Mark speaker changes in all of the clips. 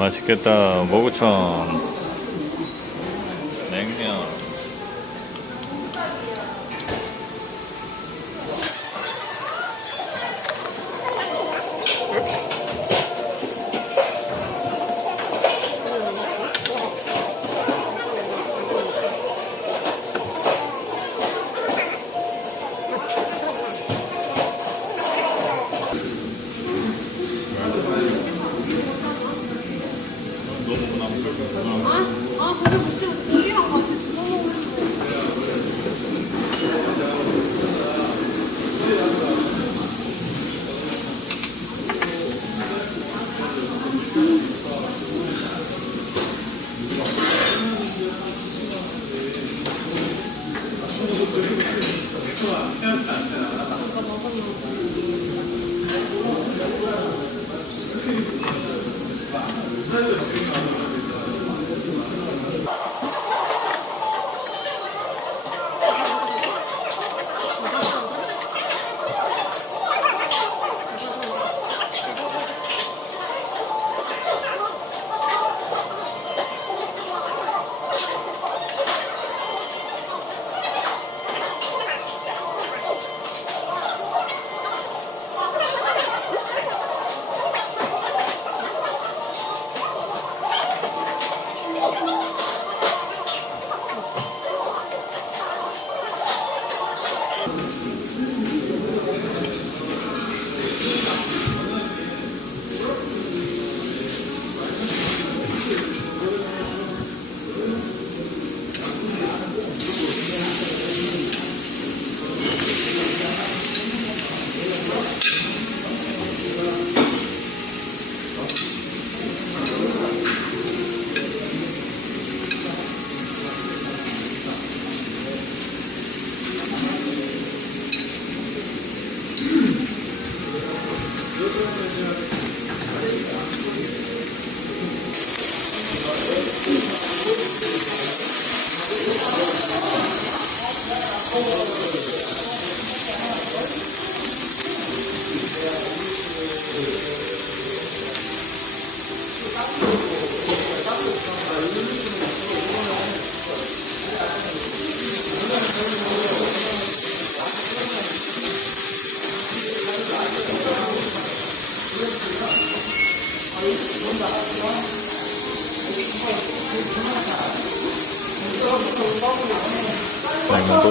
Speaker 1: 맛있겠다. 모구천. 냉면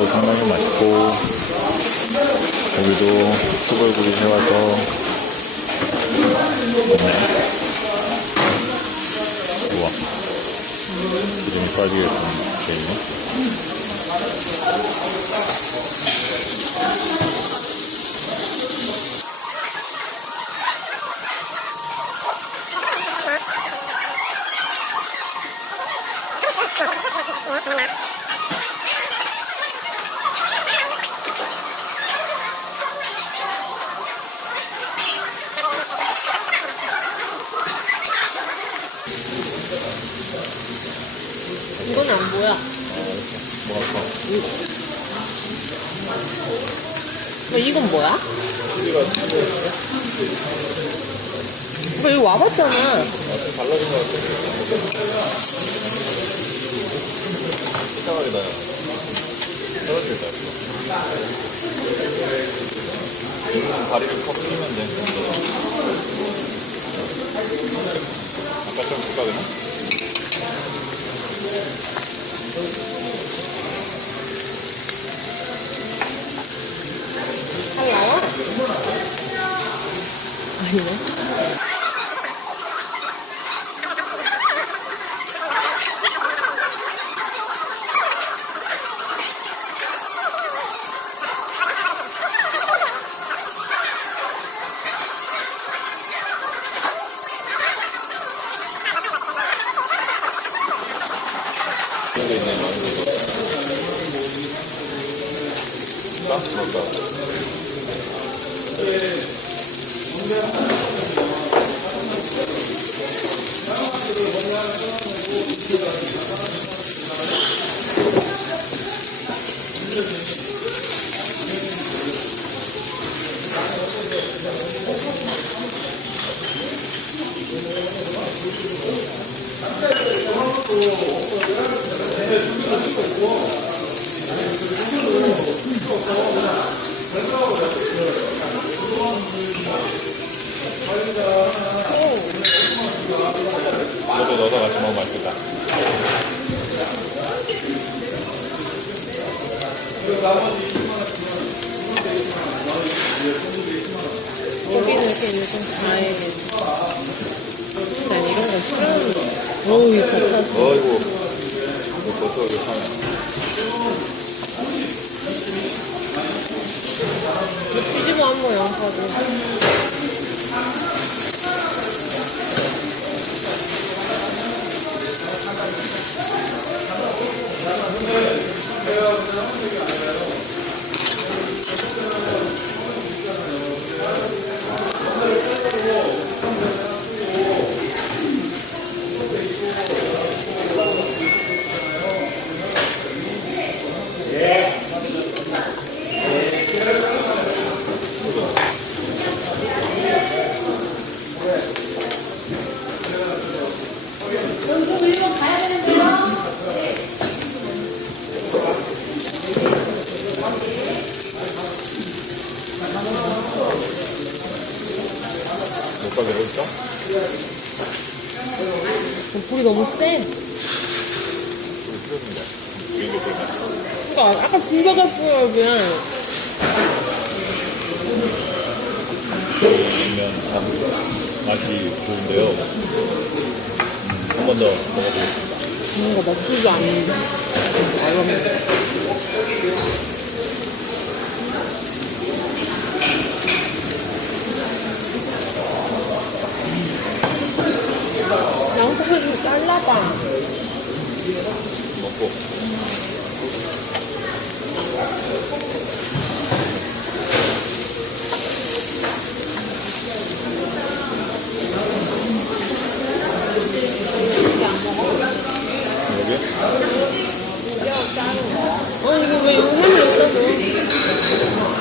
Speaker 2: 상당히 맛있고, 여기도 수골구이 해와서. 우와. 기름이 빠지게끔 돼 있네. 이 안 보여.
Speaker 1: 뭐가
Speaker 2: 어, 이건 뭐야? 너 여기 와봤잖아.
Speaker 1: 이상하게다. 떨어질다, 이거. 다리를 컵 끼면 돼. 아까 좀 줄까, 그냥?
Speaker 2: 잘 나와? 아니 네, 준비가 되고 있고, 네, 그리고 한 번은 또,
Speaker 1: 이것도 넣어서 같이 먹으면 맛있겠다.
Speaker 2: 고기는 이렇게 요즘 과일. 난 이런 거 싫어하는데. 어우, 이 버터.
Speaker 1: 어이구. 버터 이거 사네.
Speaker 2: 뒤집어 한번 양파도.
Speaker 1: 못 가게 보있죠?
Speaker 2: 불이 너무 세.
Speaker 1: 이거 틀렸는데. 이게 되네.
Speaker 2: 아까 불박았어요, 그냥.
Speaker 1: 냉면 참 맛이 좋은데요. 음, 한번 더 먹어보겠습니다.
Speaker 2: 뭔가 먹지도 않는데. 양파를 좀 잘라봐.
Speaker 1: 먹고. 여기?
Speaker 2: 어, 이거 왜 여기 햄을 여기다 줘?
Speaker 1: 이거 여기 버리는 거.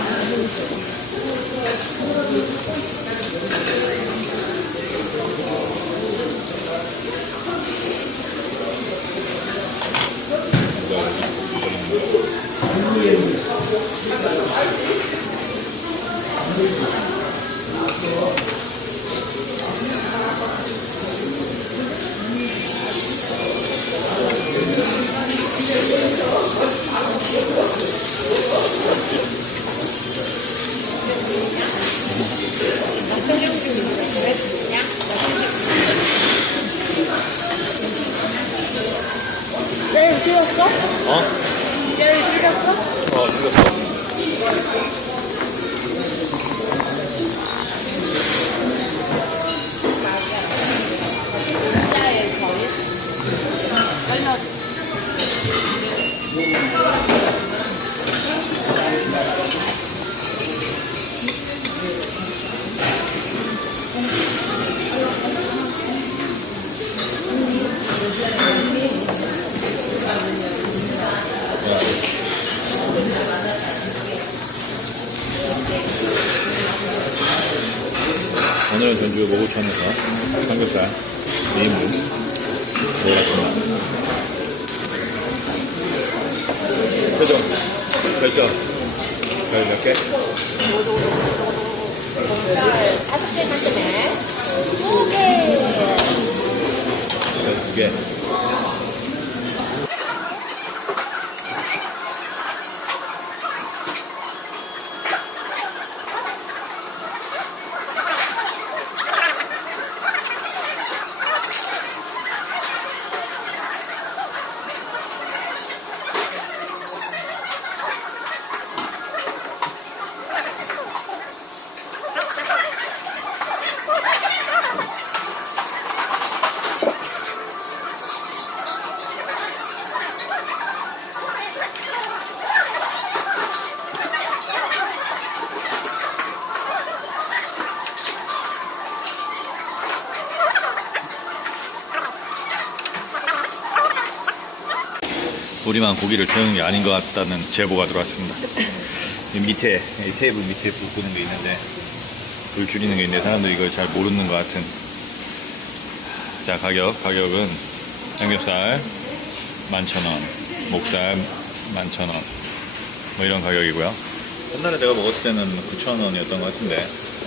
Speaker 2: 젤 씹었 어?
Speaker 1: 어?
Speaker 2: 젤 씹었어?
Speaker 1: 어, 틀렸어. 전주 모구천에서 삼겹살 2인분 먹어봤습니다. 표정, 결정. 별몇 개?
Speaker 2: 다섯 개 만드네. 두 개.
Speaker 1: 두 개. 우리만 고기를 태우는 게 아닌 것 같다는 제보가 들어왔습니다. 이 밑에, 이 테이블 밑에 불 끄는 게 있는데, 불 줄이는 게 있는데, 사람들이 이걸 잘 모르는 것 같은. 자, 가격. 가격은 삼겹살 11,000원, 목살 11,000원. 뭐 이런 가격이고요. 옛날에 내가 먹었을 때는 9,000원이었던 것 같은데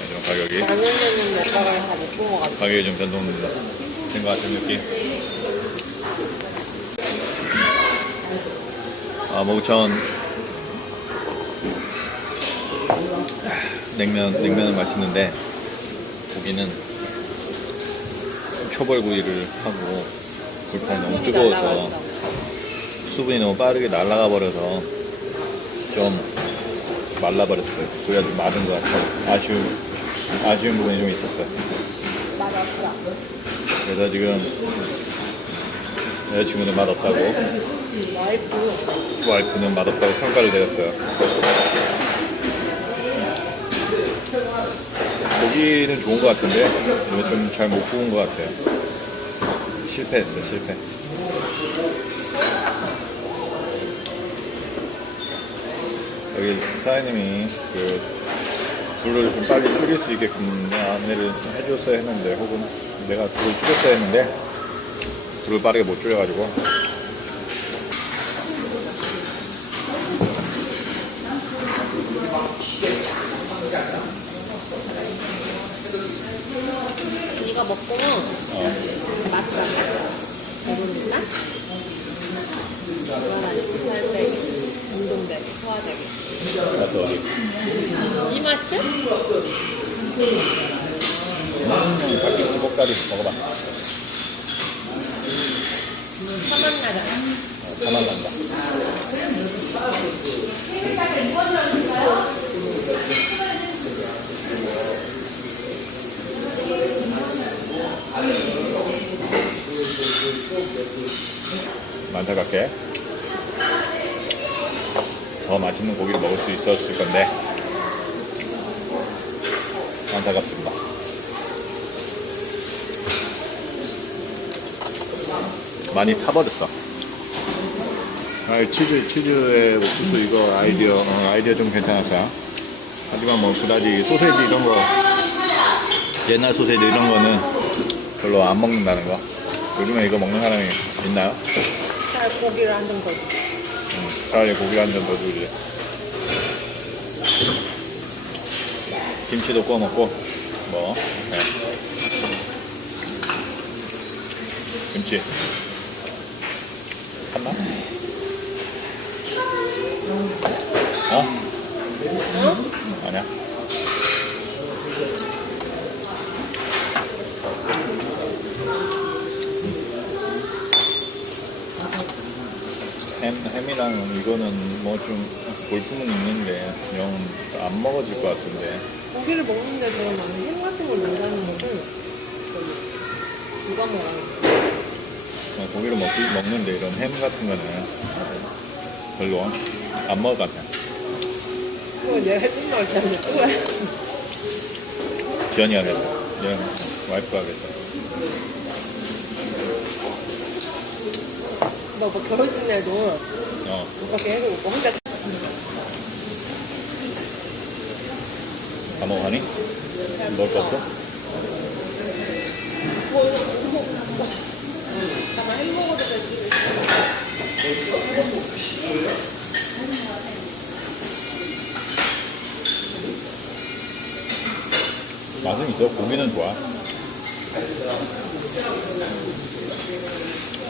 Speaker 1: 이런 가격이
Speaker 2: 것 같아.
Speaker 1: 가격이 좀 변동된 것 같은 느낌. 아, 모구천 냉면 냉면은 맛있는데 고기는 초벌구이를 하고 불판이 너무 뜨거워서 수분이 너무 빠르게 날아가 버려서 좀 말라버렸어요. 그래가지고 마른 것 같아요. 아쉬운 아쉬운 부분이 좀 있었어요. 그래서 지금 여자친구는 맛없다고
Speaker 2: 와이프.
Speaker 1: 와이프는 맛없다고 평가를 내렸어요. 고기는 좋은 것 같은데 이거 좀잘 못 구운 것 같아요. 실패했어요 실패. 여기 사장님이 그 불을 좀 빨리 줄일 수 있게끔 안내를 해줬어야 했는데 혹은 내가 불을 줄였어야 했는데 불을 빠르게 못 줄여가지고
Speaker 2: 먹고
Speaker 1: 어,
Speaker 2: 맛이 나나? 모르겠나? 이거는 살빼기, 운동되기, 소화되기.
Speaker 1: 나도 어디
Speaker 2: 이 맛은?
Speaker 1: 밖에 불복다리 먹어봐
Speaker 2: 사맛 나잖아.
Speaker 1: 어, 사만 난다 안타깝게 더 맛있는 고기를 먹을 수 있었을 건데 안타깝습니다 많이 타버렸어 아, 치즈, 치즈의 옥수수 이거 아이디어, 어, 아이디어 좀 괜찮았어요. 하지만 뭐 그다지 소세지 이런 거, 옛날 소세지 이런 거는 별로 안 먹는다는 거. 요즘에 이거 먹는 사람이 있나요?
Speaker 2: 살 고기를 한 점 더.
Speaker 1: 음, 차라리 고기 한 점 더 주지. 김치도 구워 먹고, 뭐, 네. 김치. 탔나? 어? 아니야. 햄, 햄이랑 이거는 뭐 좀 볼품은 있는데 영 안 먹어질 것 같은데
Speaker 2: 고기를 먹는데 그런 나는 햄 같은 걸 넣는다는 것은 누가 먹어?
Speaker 1: 어, 고기를 먹, 먹는데 이런 햄 같은 거는 별로 안 먹을 것 같아
Speaker 2: 그건 얘 해준 말 때문에 또 해.
Speaker 1: 지연이 하겠어 얘 와이프가 하겠어
Speaker 2: 너뭐 결혼식 날도
Speaker 1: 어,
Speaker 2: 그렇게 해고 오빠 혼자
Speaker 1: 다 먹어가니? 먹을 거 없어?
Speaker 2: 잠깐 햄버거도
Speaker 1: 맛은 있어 고기는 좋아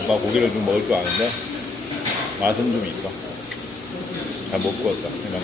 Speaker 1: 오빠 고기를 좀 먹을 줄 아는데 맛은 좀 있어. 잘 못 구웠다 이건